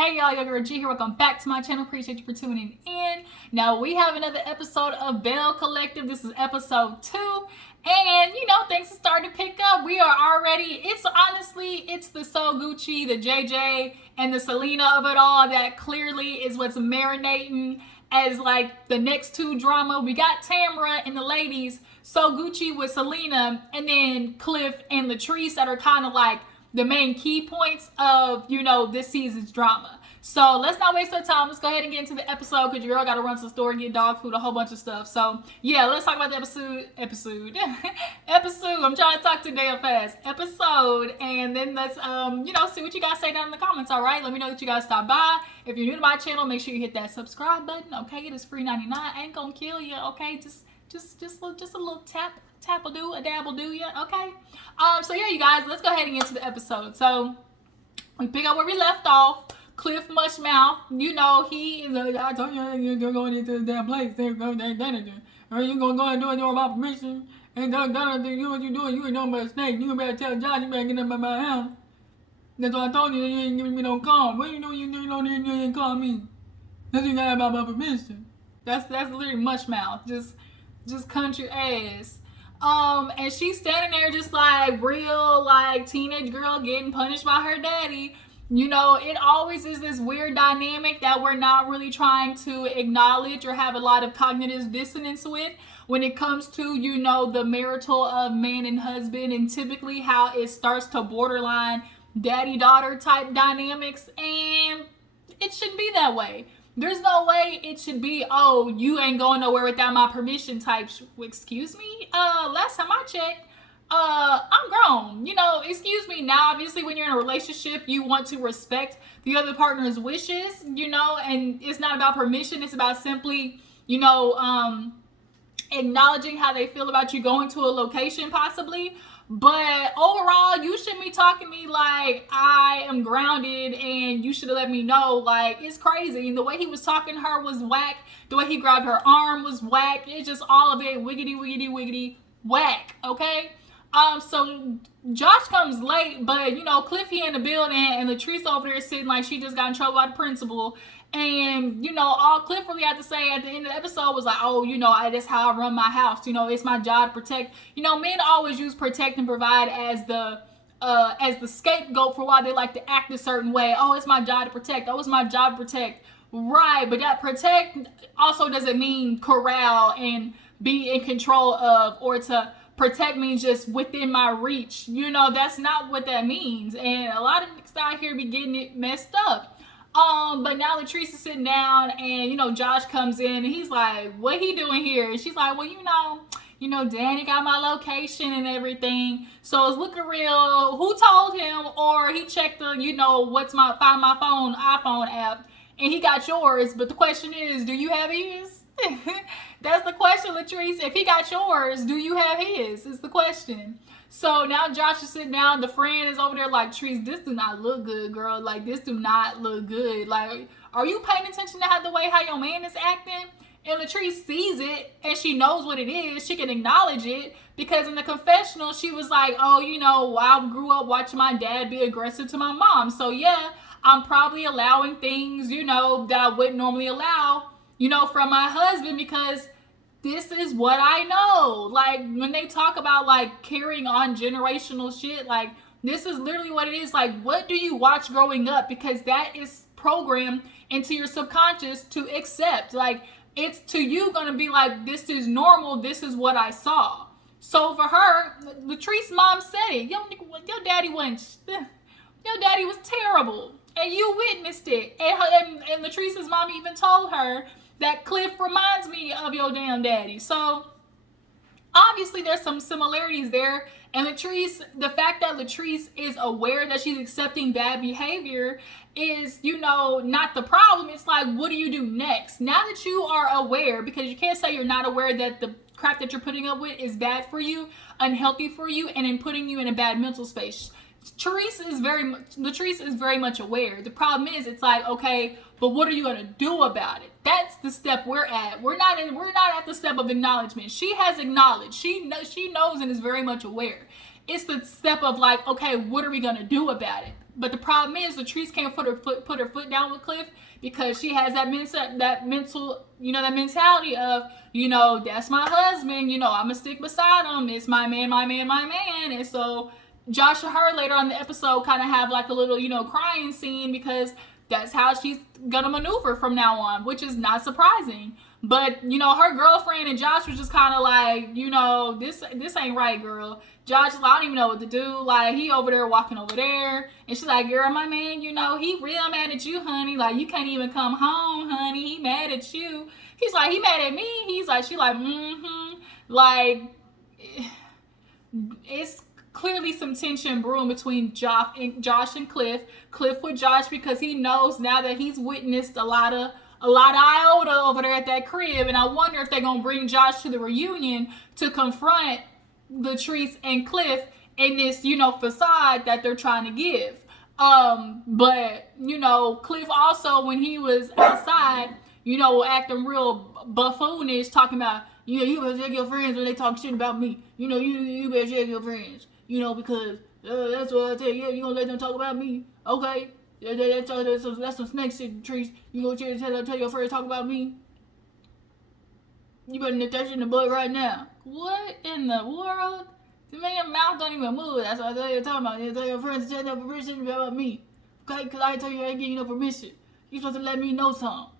Hey y'all, your girl G here. Welcome back to my channel. Appreciate you for tuning in. Now we have another episode of Belle Collective. This is episode 2. And things are starting to pick up. We are already, it's the So Gucci, the JJ, and the Saleena of it all that clearly is what's marinating as like the next 2 drama. We got Tambra and the ladies, So Gucci with Saleena, and then Cliff and Latrece that are kind of like the main key points of, this season's drama. So let's not waste our time. Let's go ahead and get into the episode because your girl got to run to the store, get dog food, a whole bunch of stuff. So yeah, let's talk about the episode. I'm trying to talk today fast. Episode, and then let's see what you guys say down in the comments. All right, let me know that you guys stop by. If you're new to my channel, make sure you hit that subscribe button. Okay, it is free 99. Ain't gonna kill you. Okay, just a little tap will do, a dab will do, yeah, okay? So yeah, you guys, let's go ahead and get to the episode. So we pick up where we left off. Cliff Mushmouth, he is I told you you're going into the damn place. They're going to or you gonna go and do it without permission. And don't do what you doing. You ain't no mistake. You better tell John you better get up at my house. That's why I told you you ain't giving me no call. What you didn't call me? That's you got about my permission. That's literally Mushmouth. Just country ass. And she's standing there just like real like teenage girl getting punished by her daddy. It always is this weird dynamic that we're not really trying to acknowledge or have a lot of cognitive dissonance with when it comes to, the marital of man and husband, and typically how it starts to borderline daddy-daughter type dynamics, and it shouldn't be that way. There's no way it should be, oh, you ain't going nowhere without my permission type. Excuse me? Last time I checked, I'm grown. Excuse me. Now, obviously, when you're in a relationship, you want to respect the other partner's wishes, and it's not about permission. It's about simply, acknowledging how they feel about you going to a location possibly. But overall, you shouldn't be talking to me like I am grounded and you should have let me know. Like, it's crazy. And the way he was talking to her was whack. The way he grabbed her arm was whack. It's just all of it wiggity whack, okay? So Josh comes late, but Cliffy in the building and Latrece over there sitting like she just got in trouble by the principal. And all Cliff really had to say at the end of the episode was like, oh, that's how I run my house. It's my job to protect. Men always use protect and provide as the scapegoat for why they like to act a certain way. Oh, it's my job to protect. Oh, it's my job to protect. Right, but that protect also doesn't mean corral and be in control of, or to protect means just within my reach. That's not what that means. And a lot of niggas out here be getting it messed up. But now Latrece is sitting down and, Josh comes in and he's like, what he doing here? And she's like, well, Danny got my location and everything. So it's looking real. Who told him? Or he checked the, find my phone, iPhone app, and he got yours. But the question is, do you have his? That's the question, Latrece. If he got yours, do you have his? Is the question. So now Josh is sitting down. The friend is over there like, Latrece, this do not look good, girl. Like, this do not look good. Like, are you paying attention to the way how your man is acting? And Latrece sees it and she knows what it is. She can acknowledge it because in the confessional, she was like, oh, I grew up watching my dad be aggressive to my mom. So yeah, I'm probably allowing things, that I wouldn't normally allow, from my husband because this is what I know. Like, when they talk about, like, carrying on generational shit, like, this is literally what it is. Like, what do you watch growing up? Because that is programmed into your subconscious to accept. Like, it's to you going to be like, this is normal. This is what I saw. So, for her, Latrece's mom said it. Your daddy was terrible. And you witnessed it. And Latrece's mom even told her that Cliff reminds me of your damn daddy. So obviously there's some similarities there. And Latrece, the fact that Latrece is aware that she's accepting bad behavior is, not the problem. It's like, what do you do next? Now that you are aware, because you can't say you're not aware that the crap that you're putting up with is bad for you, unhealthy for you, and in putting you in a bad mental space. Latrece is very much aware. The problem is, it's like, okay, but what are you gonna do about it? That's the step we're at. We're not at the step of acknowledgement. She has acknowledged. She knows and is very much aware. It's the step of like, okay, what are we gonna do about it? But the problem is Latrece can't put her foot down with Cliff because she has that mental, you know, that mentality of, you know, that's my husband, you know, I'm gonna stick beside him. It's my man, my man, my man. And so Josh and her later on in the episode kind of have like a little, you know, crying scene because that's how she's gonna maneuver from now on, which is not surprising. But, you know, her girlfriend and Josh was just kind of like, you know, this ain't right, girl. Josh is like, I don't even know what to do. Like, he over there walking over there. And she's like, girl, my man, you know, he real mad at you, honey. Like, you can't even come home, honey. He mad at you. He's like, he mad at me. He's like, she like, Like, it's clearly some tension brewing between Josh and Cliff. Cliff with Josh because he knows now that he's witnessed a lot of iota over there at that crib, and I wonder if they're gonna bring Josh to the reunion to confront Latrece and Cliff in this, you know, facade that they're trying to give. But you know, Cliff also, when he was outside, you know, acting real buffoonish, talking about, you know, you better check your friends when they talk shit about me. You know, you better check your friends. You know, because that's what I tell you. Yeah, you gonna let them talk about me? Okay. That's some snake shit, Latrece. You gonna tell your friends talk about me? You better nip that shit in the butt right now. What in the world? The man's mouth don't even move. That's what I tell you talking about. You tell your friends to tell no permission about me. Okay? Because I tell you I ain't giving you no permission. You supposed to let me know something.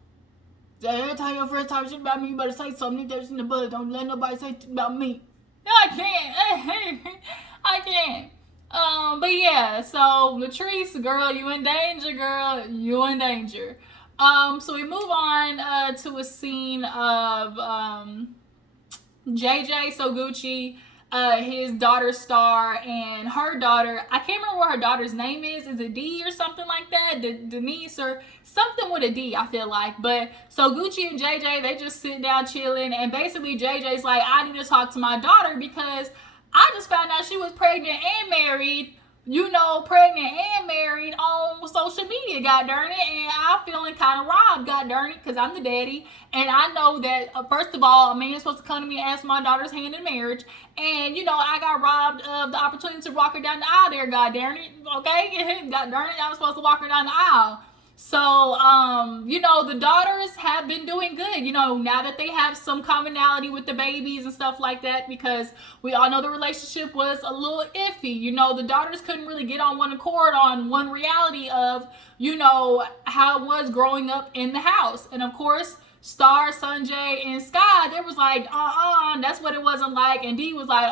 So every time your friends talk shit about me, you better say something. Nip that shit in the butt. Don't let nobody say about me. I can't. I can't. But yeah, so Latrece, girl, you in danger, girl. You in danger. So we move on to a scene of JJ Soguchi, his daughter Star, and her daughter. I can't remember what her daughter's name is. Is it D or something like that? Denise or something with a D, I feel like. But Soguchi and JJ, they just sit down chilling, and basically JJ's like, I need to talk to my daughter because I just found out she was pregnant and married. You know, pregnant and married on social media, god darn it, and I'm feeling kind of robbed, god darn it, because I'm the daddy, and I know that, first of all, a man's supposed to come to me and ask my daughter's hand in marriage, and, you know, I got robbed of the opportunity to walk her down the aisle there, god darn it, okay, god darn it, I was supposed to walk her down the aisle. So, you know, the daughters have been doing good, you know, now that they have some commonality with the babies and stuff like that, because we all know the relationship was a little iffy. You know, the daughters couldn't really get on one accord on one reality of, you know, how it was growing up in the house. And of course, Star, Sanjay, and Sky, they was like, that's what it wasn't like. And Dee was like,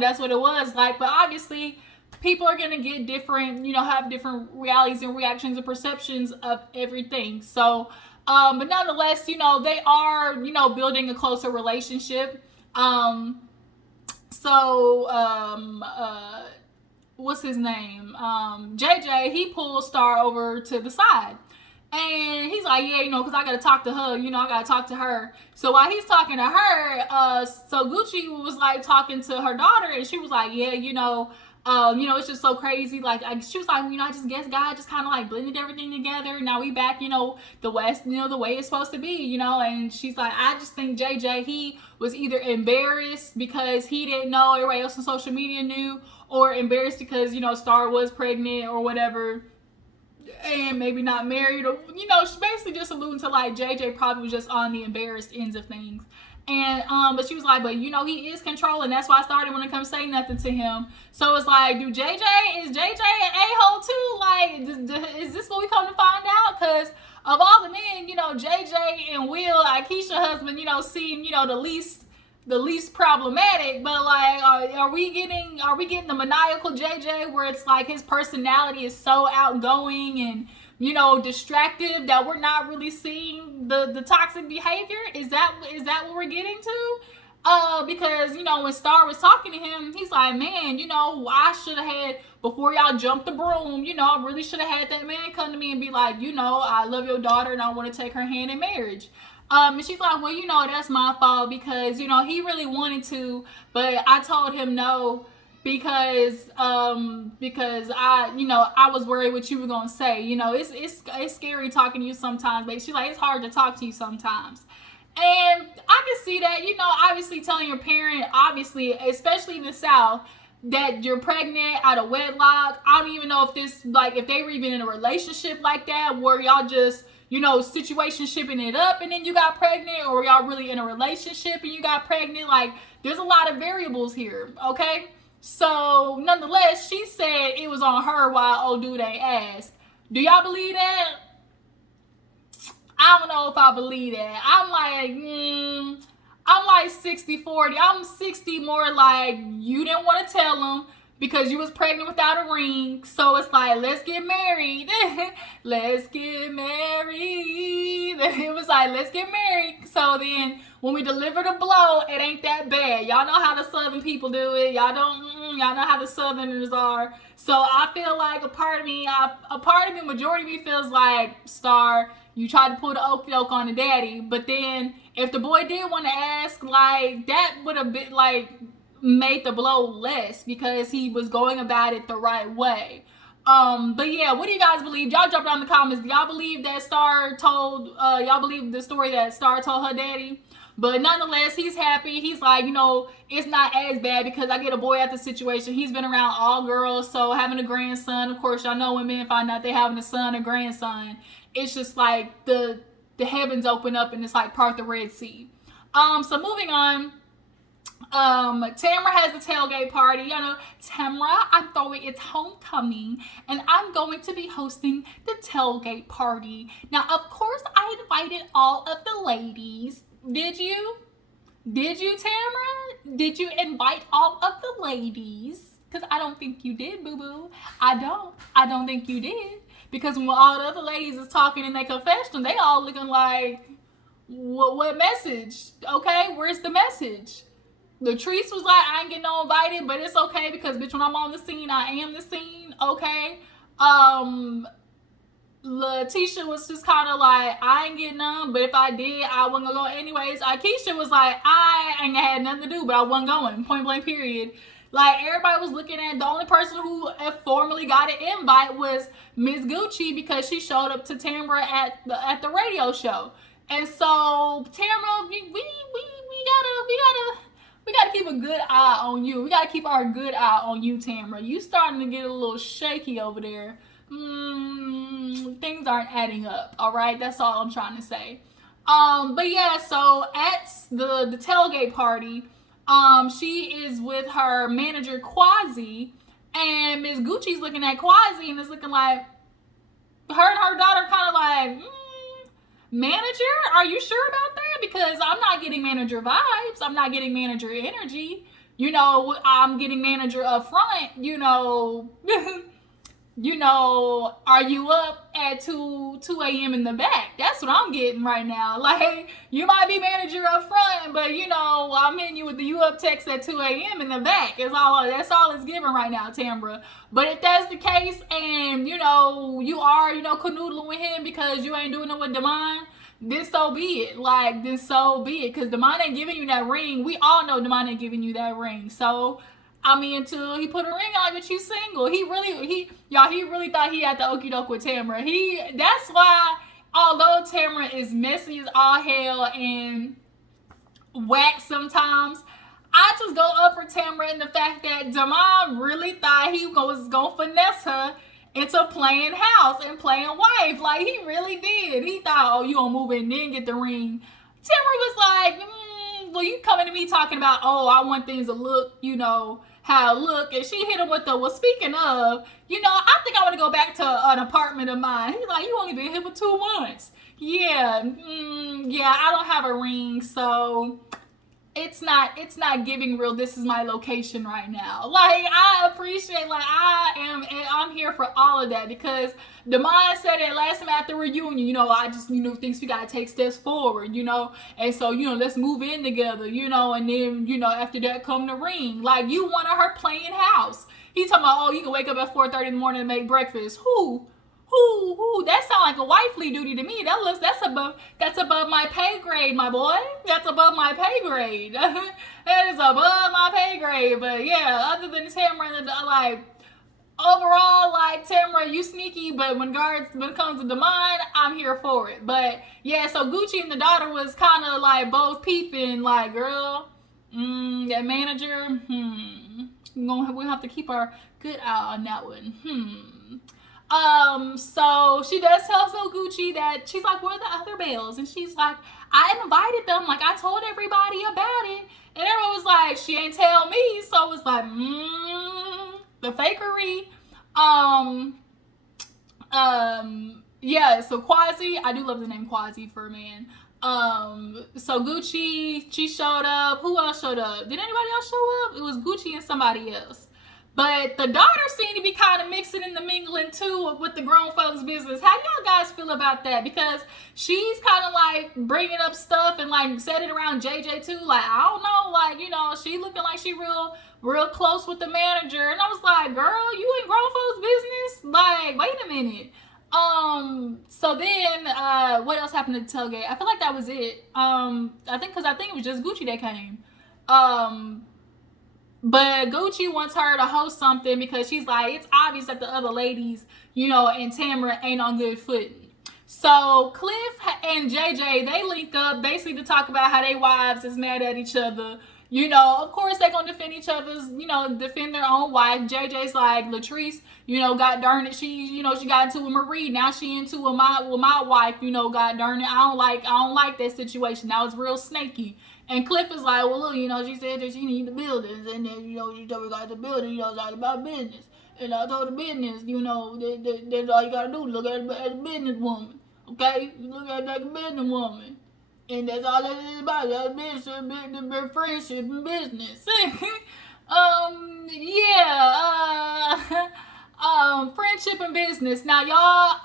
that's what it was like. But obviously, people are going to get different, you know, have different realities and reactions and perceptions of everything. So, but nonetheless, you know, they are, you know, building a closer relationship. What's his name? JJ, he pulls Star over to the side. And he's like, yeah, you know, because I got to talk to her. You know, I got to talk to her. So while he's talking to her, Soguchi was like talking to her daughter. And she was like, yeah, you know, it's just so crazy. Like, she was like, you know, I just guess God just kind of like blended everything together. Now we back, you know, the West, you know, the way it's supposed to be, you know. And she's like, I just think JJ, he was either embarrassed because he didn't know everybody else on social media knew, or embarrassed because, you know, Star was pregnant or whatever, and maybe not married, or, you know, she's basically just alluding to like JJ probably was just on the embarrassed ends of things. And but she was like, but you know, he is controlling. That's why I started when it comes to say nothing to him. So it's like, is JJ an a-hole too? Like, is this what we come to find out? Because of all the men, you know, JJ and Will, Akeisha's husband, you know, seem, you know, the least problematic. But like, are we getting the maniacal JJ where it's like his personality is so outgoing and, you know, distractive that we're not really seeing the toxic behavior? Is that what we're getting to? Because, you know, when Star was talking to him, he's like, man, you know, I should have had, before y'all jumped the broom, you know, I really should have had that man come to me and be like, you know, I love your daughter and I want to take her hand in marriage. And she's like, well, you know, that's my fault because, you know, he really wanted to, but I told him no. Because I, you know, I was worried what you were gonna say. You know, it's scary talking to you sometimes, but she's like, it's hard to talk to you sometimes. And I can see that, you know, obviously telling your parent, obviously, especially in the South, that you're pregnant out of wedlock. I don't even know if this, like, if they were even in a relationship like that, where y'all just, you know, situation shipping it up and then you got pregnant, or y'all really in a relationship and you got pregnant. Like, there's a lot of variables here, okay? So, nonetheless, she said it was on her while old dude ain't asked. Do y'all believe that? I don't know if I believe that. I'm like 60-40. I'm 60 more like you didn't want to tell him because you was pregnant without a ring. So it's like, let's get married. Let's get married. It was like, let's get married. So then when we deliver the blow, it ain't that bad. Y'all know how the Southern people do it. Y'all know how the Southerners are. So I feel like a part of me, majority of me feels like, Star, you tried to pull the okie doke on the daddy. But then if the boy did want to ask, like, that would have been like made the blow less because he was going about it the right way. But yeah, what do you guys believe? Y'all drop down in the comments. Do y'all believe that Star told, y'all believe the story that Star told her daddy? But nonetheless, he's happy. He's like, you know, it's not as bad because I get a boy at the situation. He's been around all girls, so having a grandson, of course, y'all know when men find out they're having a son or grandson, it's just like the heavens open up and it's like part the Red Sea. So moving on. Tambra has a tailgate party. You know, Tambra, I'm throwing it's homecoming and I'm going to be hosting the tailgate party. Now, of course, I invited all of the ladies. Did you? Did you, Tambra? Did you invite all of the ladies? Because I don't think you did, boo-boo. I don't think you did. Because when all the other ladies is talking in their confession, they all looking like, what message? Okay, where's the message? Latrece was like, I ain't getting no invited, but it's okay because, bitch, when I'm on the scene, I am the scene, okay? Letitia was just kind of like, I ain't getting none, but if I did, I wasn't gonna go anyways. Akeisha was like, I ain't had nothing to do, but I wasn't going, point blank period. Like, everybody was looking at, the only person who formally got an invite was Miss Gucci because she showed up to Tambra at the radio show. And so, Tambra, we gotta keep a good eye on you. We gotta keep our good eye on you, Tambra. You starting to get a little shaky over there. Things aren't adding up, all right? That's all I'm trying to say. But yeah, so at the tailgate party, she is with her manager, Quasi, and Miss Gucci's looking at Quasi and is looking like, her and her daughter kind of like, manager, are you sure about that? Because I'm not getting manager vibes. I'm not getting manager energy. You know, I'm getting manager up front, you know. You know, are you up at 2 a.m. in the back? That's what I'm getting right now. Like, you might be manager up front, but, you know, I'm hitting you with the you up text at 2 a.m. in the back. That's all it's giving right now, Tambra. But if that's the case and, you know, you are, you know, canoodling with him because you ain't doing it with Damon, then so be it. Like, then so be it. Because Damon ain't giving you that ring. We all know Damon ain't giving you that ring. So, I mean, until he put a ring on, but you single. He really thought he had the okie doke with Tambra. That's why, although Tambra is messy as all hell and whack sometimes, I just go up for Tambra in the fact that Damon really thought he was gonna finesse her into playing house and playing wife. Like, he really did. He thought, oh, you gonna move in and then get the ring. Tambra was like, well, you coming to me talking about, oh, I want things to look, you know, how it look. And she hit him with the, well, speaking of, you know, I think I want to go back to an apartment of mine. He's like, you only been here for 2 months. Yeah, I don't have a ring, so it's not giving real, this is my location right now. Like, I appreciate, like, I'm here for all of that because Damon said it last time at the reunion, you know, I just, you know, thinks we gotta take steps forward, you know, and so, you know, let's move in together, you know, and then, you know, after that come the ring. Like, you wanted her playing house. He talking about, oh, you can wake up at 4:30 in the morning and make breakfast. Who? That sounds like a wifely duty to me. That's above my pay grade, my boy. That's above my pay grade. That is above my pay grade. But yeah, other than Tambra, like, overall, like, Tambra, you sneaky, but when it comes to Damon, I'm here for it. But yeah, so Gucci and the daughter was kind of like both peeping, like, girl, that manager, we'll have to keep our good eye on that one. So she does tell So Gucci that she's like, where are the other Bells? And she's like, I invited them. Like, I told everybody about it. And everyone was like, she ain't tell me. So it's like, the fakery. Yeah, so Quasi, I do love the name Quasi for a man. So Gucci, she showed up. Who else showed up? Did anybody else show up? It was Gucci and somebody else. But the daughter seemed to be kind of mixing and the mingling too with the grown folks' business. How y'all guys feel about that? Because she's kind of like bringing up stuff and like said it around JJ too. Like, I don't know, like, you know, she looking like she real close with the manager. And I was like, girl, you in grown folks' business? Like, wait a minute. So then, what else happened at the tailgate? I feel like that was it. I think it was just Gucci that came. But Gucci wants her to host something because she's like, it's obvious that the other ladies, you know, and Tambra ain't on good footing. So Cliff and JJ, they link up basically to talk about how their wives is mad at each other. You know, of course they're gonna defend each other's, you know, defend their own wife. JJ's like, Latrece, you know, God darn it, she got into a Marie. Now she into my wife, you know, God darn it. I don't like that situation. Now it's real snaky. And Cliff is like, well, look, you know, she said that she need the buildings, and then, you know, she told me got the building, you know, it's all about business. And I told the business, you know, that's all you gotta do, look at it as a business woman, okay? You look at it like a business woman. And that's all it is about. That's business, friendship, and business. Friendship and business. Now, y'all,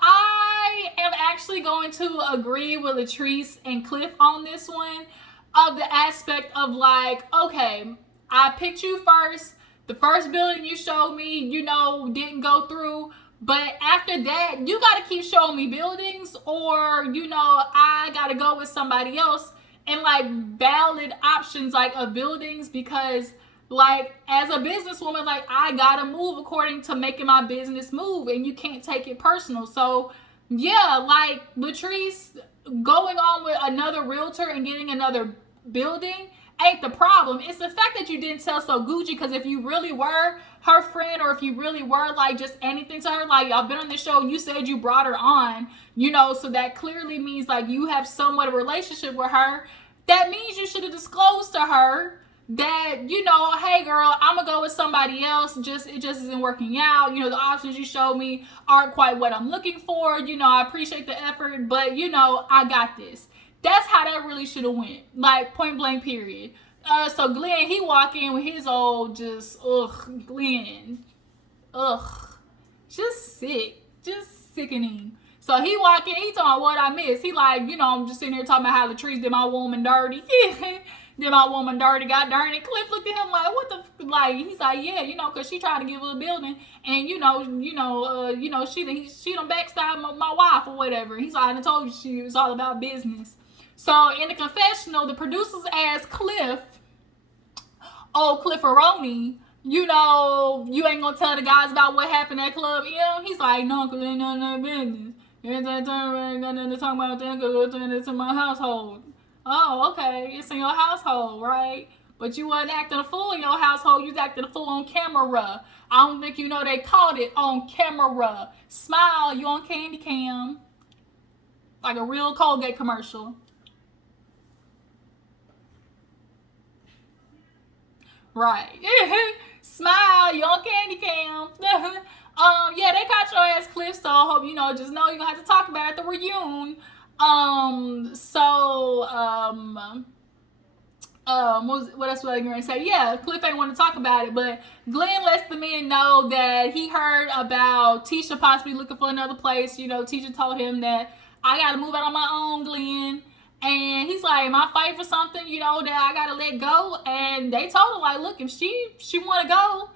I am actually going to agree with Latrece and Cliff on this one, of the aspect of like, okay, I picked you first. The first building you showed me, you know, didn't go through. But after that, you got to keep showing me buildings, or, you know, I got to go with somebody else and like valid options like of buildings, because like as a businesswoman, like I got to move according to making my business move, and you can't take it personal. So yeah, like Latrece going on with another realtor and getting another building ain't the problem. It's the fact that you didn't tell So Gucci, because if you really were her friend, or if you really were like just anything to her, like y'all been on this show, you said you brought her on, you know, so that clearly means like you have somewhat of a relationship with her. That means you should have disclosed to her that, you know, hey girl, I'm gonna go with somebody else, it just isn't working out, you know, the options you showed me aren't quite what I'm looking for, you know, I appreciate the effort, but you know, I got this. That's how that really should have went, like point blank period. So Glenn, he walk in with his old just Glenn, just sick, just sickening. So he walk in, he talking about what I missed. He like, you know, I'm just sitting here talking about how Latrece did my woman dirty. Did my woman dirty, got dirty. Cliff looked at him like, what the, like, he's like, yeah, you know, cause she tried to give her a building, and she done backstabbed my wife or whatever. He's like, I told you she was all about business. So in the confessional, the producers asked Cliff, Cliffaroni, you know, you ain't gonna tell the guys about what happened at Club M? He's like, no, cause it ain't none of their business. Ain't got nothing to talk about that, cause it's in my household. Oh, okay, it's in your household, right? But you wasn't acting a fool in your household, you was acting a fool on camera. I don't think you know they caught it on camera. Smile, you on candy cam. Like a real Colgate commercial. Right. Smile, you on candy cam. Yeah, they caught your ass, Cliff, so I hope you know, just know you're gonna have to talk about it at the reunion. What else was I gonna say? Yeah, Cliff ain't want to talk about it, but Glenn lets the men know that he heard about Tisha possibly looking for another place. You know, Tisha told him that I gotta move out on my own, Glenn. And he's like, am I fighting for something, you know, that I gotta let go? And they told him, like, look, if she wanna go,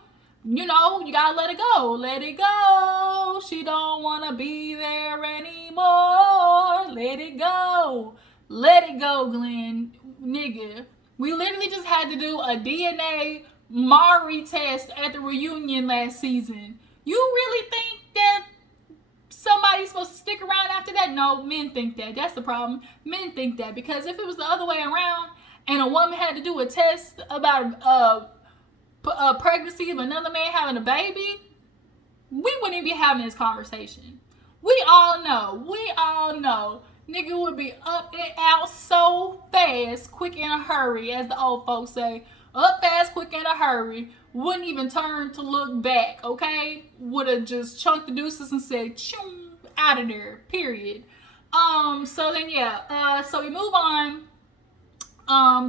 you know, you gotta let it go. Let it go. She don't wanna be there anymore. Let it go. Let it go, Glenn. Nigga. We literally just had to do a DNA Mari test at the reunion last season. You really think that somebody's supposed to stick around after that? No, men think that. That's the problem. Men think that, because if it was the other way around and a woman had to do a test about pregnancy of another man having a baby, we wouldn't be having this conversation. We all know, nigga would be up and out so fast, quick in a hurry, as the old folks say. Up fast, quick in a hurry. Wouldn't even turn to look back, okay? Would have just chunked the deuces and said, choom, out of there, period. So then, yeah. So we move on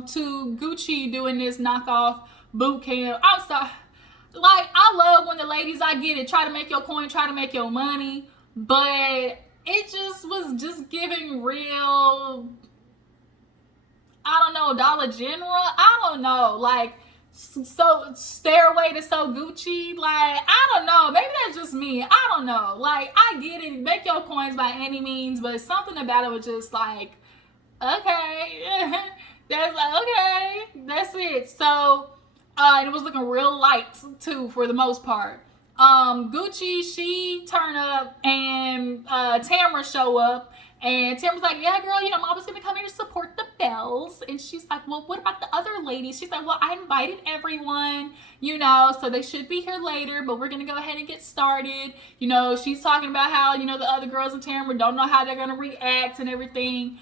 to Gucci doing this knockoff boot camp. I'm sorry. Like, I love when the ladies, I get it, try to make your coin, try to make your money, but it just was just giving real, I don't know, Dollar General, I don't know, like, so Stairway to So Gucci, like, I don't know, maybe that's just me, I don't know, like, I get it, make your coins by any means, but something about it was just like, okay, that's like, okay, that's it. So, and it was looking real light too for the most part. Gucci, she turn up and Tambra show up, and Tamra's like, yeah girl, you know, mom was gonna come here to support the Bells. And she's like, well, what about the other ladies? She's like, well, I invited everyone, you know, so they should be here later, but we're gonna go ahead and get started. You know, she's talking about how, you know, the other girls in Tambra don't know how they're gonna react and everything.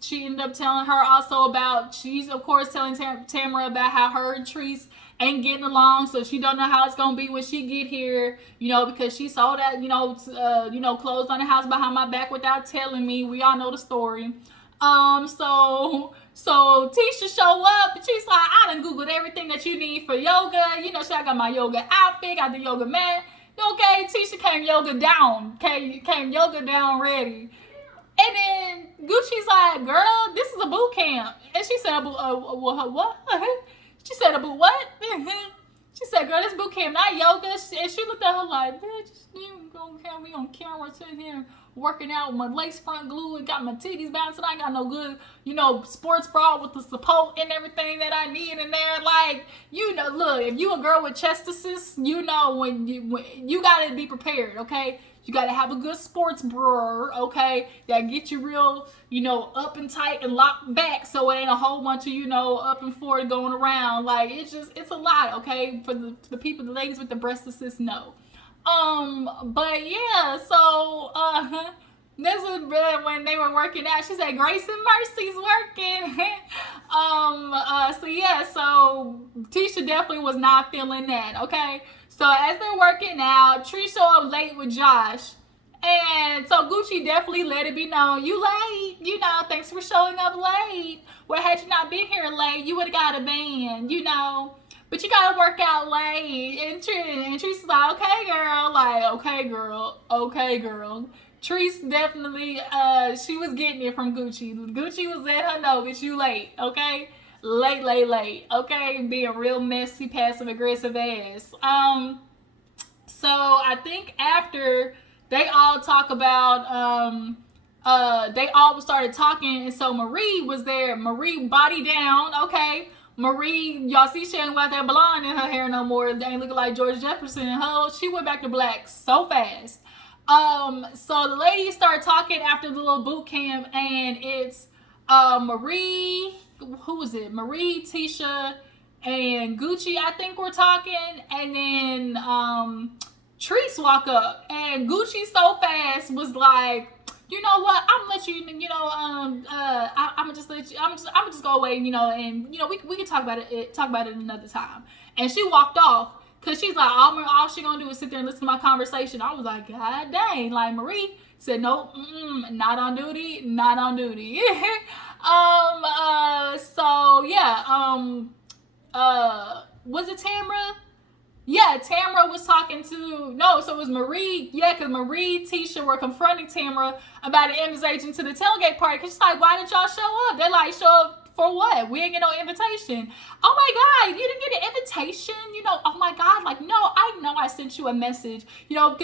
She ended up telling her also about, she's of course telling Tambra about how her and Treese ain't getting along, so she don't know how it's gonna be when she get here, you know, because she saw that, you know, closed on the house behind my back without telling me. We all know the story. So Tisha show up, and she's like, I done Googled everything that you need for yoga. You know, I got my yoga outfit, got the yoga mat. Okay, Tisha came yoga down ready. And then Gucci's like, girl, this is a boot camp. And she said, what? She said, a boot what? She said, girl, this boot camp, not yoga. And she looked at her like, bitch, you gonna have me on camera sitting here working out with my lace front glue and got my titties bouncing. I ain't got no good, you know, sports bra with the support and everything that I need in there. Like, you know, look, if you a girl with chestises, you know, when you gotta be prepared, okay? You got to have a good sports bra, okay, that get you real, you know, up and tight and locked back, so it ain't a whole bunch of, you know, up and forward going around. Like, it's a lot, okay, for the people, the ladies with the breastises, no. But yeah, so, this was when they were working out. She said, Grace and Mercy's working. So yeah, so Tisha definitely was not feeling that, okay? So as they're working out, Tree show up late with Josh. And so Gucci definitely let it be known, you late, you know, thanks for showing up late. Well, had you not been here late, you would have got a band, you know. But you gotta work out late. And Tree's like, okay girl, like, okay girl. Treese definitely, she was getting it from Gucci. Gucci was letting her know that you late, okay? Late, okay? Being real messy, passive aggressive ass. So I think after they all talk about, they all started talking, and so Marie was there. Marie body down, okay? Marie, y'all see she ain't got that blonde in her hair no more. They ain't looking like George Jefferson. She went back to black so fast. So the ladies start talking after the little boot camp, and it's Marie, who was it? Marie, Tisha, and Gucci, I think we're talking, and then Treese walk up, and Gucci so fast was like, you know what? I'm gonna let you, you know, I'm gonna just let you, I'm gonna just go away, you know, and you know, we can talk about it another time. And she walked off. Cause she's like, all she gonna do is sit there and listen to my conversation. I was like, God dang, like Marie said, nope, not on duty. So yeah, was it Tambra? Yeah, Tambra was talking to, so it was Marie. Yeah, because Marie, Tisha were confronting Tambra about an invitation to the tailgate party. Because she's like, why didn't y'all show up? They're like, show up for what? We ain't get no invitation. Oh my God, you didn't get an invitation? You know, oh my God, like, no, I know I sent you a message, you know,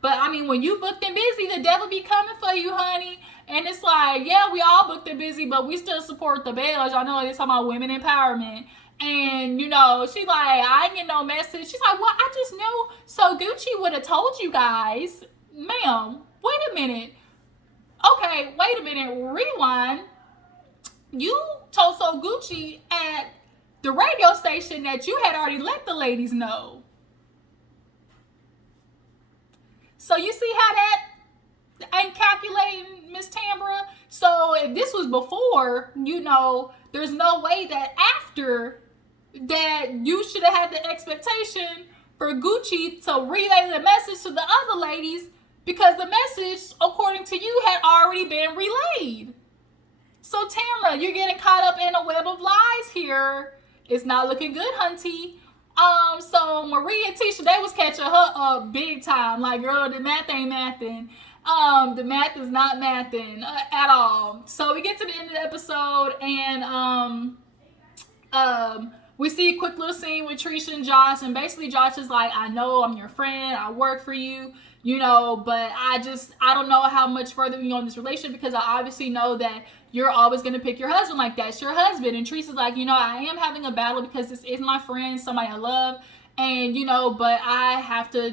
but I mean, when you booked and busy, the devil be coming for you, honey. And it's like, yeah, we all booked and busy, but we still support the Bells. Y'all know they're talking about women empowerment. And, you know, she's like, I didn't get no message. She's like, well, I just knew. So Gucci would have told you guys. Ma'am, wait a minute. Okay, wait a minute. Rewind. You told So Gucci at the radio station that you had already let the ladies know. So you see how that ain't calculating, Miss Tambra? So if this was before, there's no way that after that you should have had the expectation for Gucci to relay the message to the other ladies, because the message, according to you, had already been relayed. So Tambra, you're getting caught up in a web of lies here. It's not looking good, hunty. So Marie and Tisha, they was catching her up big time. Like, girl, the math ain't mathing. The math is not mathing at all. So we get to the end of the episode, and we see a quick little scene with Trisha and Josh, and basically Josh is like, I know I'm your friend, I work for you, but I don't know how much further we go in this relationship, because I obviously know that you're always going to pick your husband like that's your husband. And Teresa's like, I am having a battle because this is my friend, somebody I love. And, but I have to,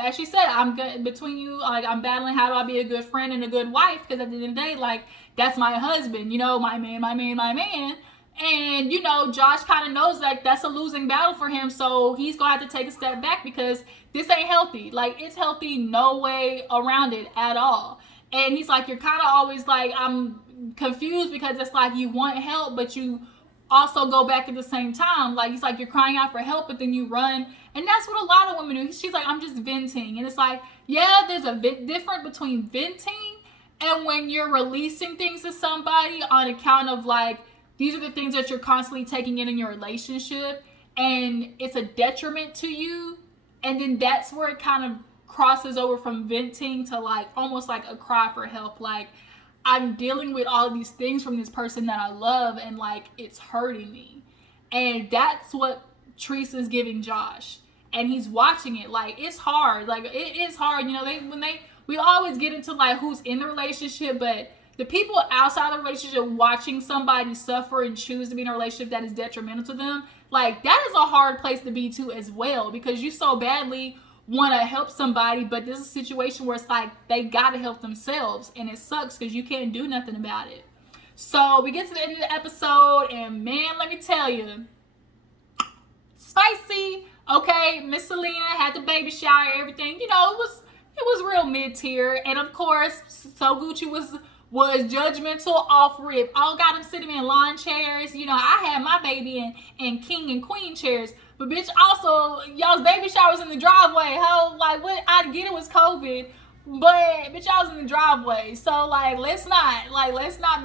as she said, I'm good between you. Like, I'm battling. How do I be a good friend and a good wife? Because at the end of the day, like, that's my husband, my man. And, Josh kind of knows like that's a losing battle for him. So he's going to have to take a step back, because this ain't healthy. Like, it's healthy, no way around it at all. And he's like, you're kind of always like, I'm confused, because it's like you want help, but you also go back at the same time. Like, he's like, you're crying out for help, but then you run. And that's what a lot of women do. She's like, I'm just venting. And it's like, yeah, there's a difference between venting and when you're releasing things to somebody on account of like, these are the things that you're constantly taking in your relationship, and it's a detriment to you. And then that's where it kind of crosses over from venting to like almost like a cry for help. Like, I'm dealing with all of these things from this person that I love, and like, it's hurting me. And that's what Teresa's giving Josh. And he's watching it. Like, it's hard. Like, it is hard. We always get into like who's in the relationship, but the people outside the relationship watching somebody suffer and choose to be in a relationship that is detrimental to them, like, that is a hard place to be too as well, because you so badly want to help somebody, but this is a situation where it's like they got to help themselves, and it sucks because you can't do nothing about it. So we get to the end of the episode, and man, let me tell you, spicy. Okay, Miss Saleena had the baby shower, everything. It was real mid-tier, and of course, so Gucci was judgmental off rip. I got him sitting in lawn chairs. I had my baby in king and queen chairs. But bitch, also, y'all's baby showers in the driveway. Ho, like, what? I get it was COVID, but bitch, y'all was in the driveway. So like, let's not,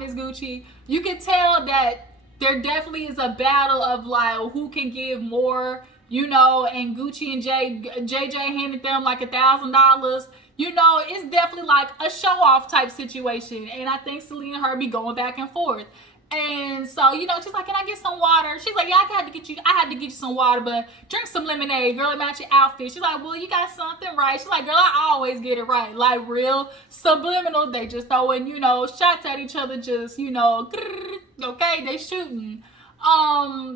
Miss Gucci. You can tell that there definitely is a battle of like who can give more. And Gucci and JJ handed them like $1,000. It's definitely like a show-off type situation. And I think Saleena and her be going back and forth. And so, she's like, can I get some water? She's like, yeah, I had to get you some water, but drink some lemonade, girl, match your outfit. She's like, well, you got something right. She's like, girl, I always get it right. Like, real subliminal. They just throwing, shots at each other, just, okay, they shooting.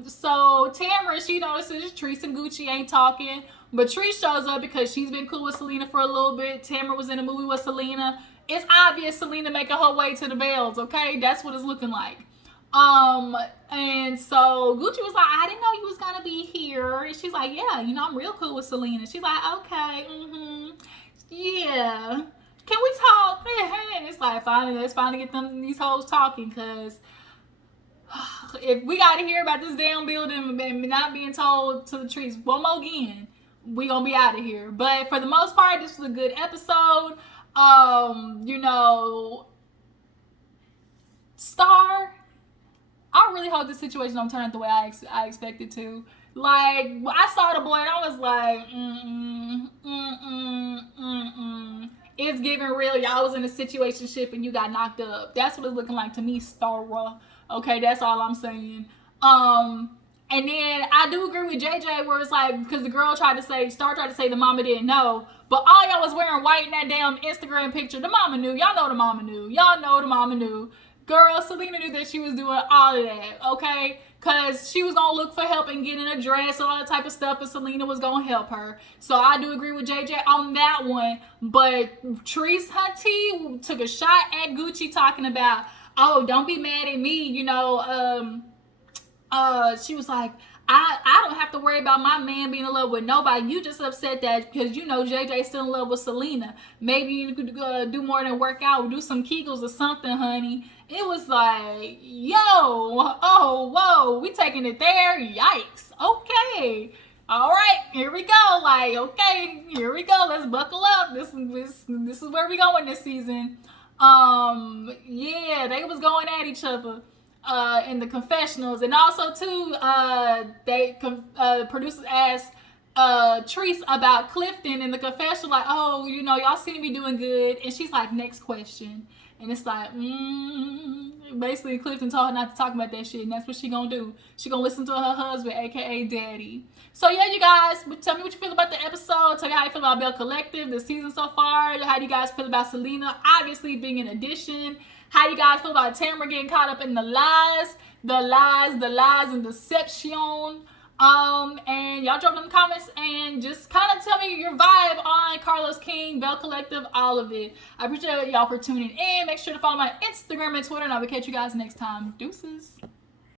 So Tamara, she notices Treese and Gucci ain't talking, but Treese shows up because she's been cool with Saleena for a little bit. Tamara was in a movie with Saleena. It's obvious Saleena making her way to the Bells, okay? That's what it's looking like. And so Gucci was like, I didn't know you was gonna be here. And she's like, yeah, I'm real cool with Saleena. She's like, okay, yeah. Can we talk? And it's like, let's finally get these hoes talking, because if we gotta hear about this damn building and not being told to the trees one more again, we gonna be out of here. But for the most part, this was a good episode. Star, I really hope this situation don't turn out the way I expected to. Like, I saw the boy and I was like, It's giving real. Y'all was in a situationship and you got knocked up. That's what it's looking like to me, Star. Okay, that's all I'm saying. And then I do agree with JJ where it's like, because the girl Star tried to say the mama didn't know, but all y'all was wearing white in that damn Instagram picture. The mama knew. Y'all know the mama knew. Y'all know the mama knew. Girl, Saleena knew that she was doing all of that, okay? Because she was going to look for help and getting a dress and all that type of stuff, and Saleena was going to help her. So I do agree with JJ on that one. But Treese Hunty took a shot at Gucci talking about, oh, don't be mad at me, she was like, I don't have to worry about my man being in love with nobody. You just upset that because you know JJ's still in love with Saleena. Maybe you could do more than work out, do some Kegels or something, honey. It was like, yo, oh, whoa, we taking it there? Yikes. Okay. All right, here we go. Like, okay, here we go. Let's buckle up. This is where we going this season. Yeah, they was going at each other in the confessionals, and also too, producers asked Treese about Clifton in the confessional, like, oh, you know, y'all seem to be doing good, and she's like, next question, and it's like, basically Clifton told her not to talk about that shit, and that's what she gonna do. She gonna listen to her husband, aka Daddy. So yeah, you guys, tell me what you feel about the episode. Tell me how you feel about Belle Collective, the season so far. How do you guys feel about Saleena obviously being an addition? How you guys feel about Tambra getting caught up in the lies and deception? And y'all drop in the comments and just kind of tell me your vibe on Carlos King, Belle Collective, all of it. I appreciate y'all for tuning in. Make sure to follow my Instagram and Twitter, and I will catch you guys next time. Deuces.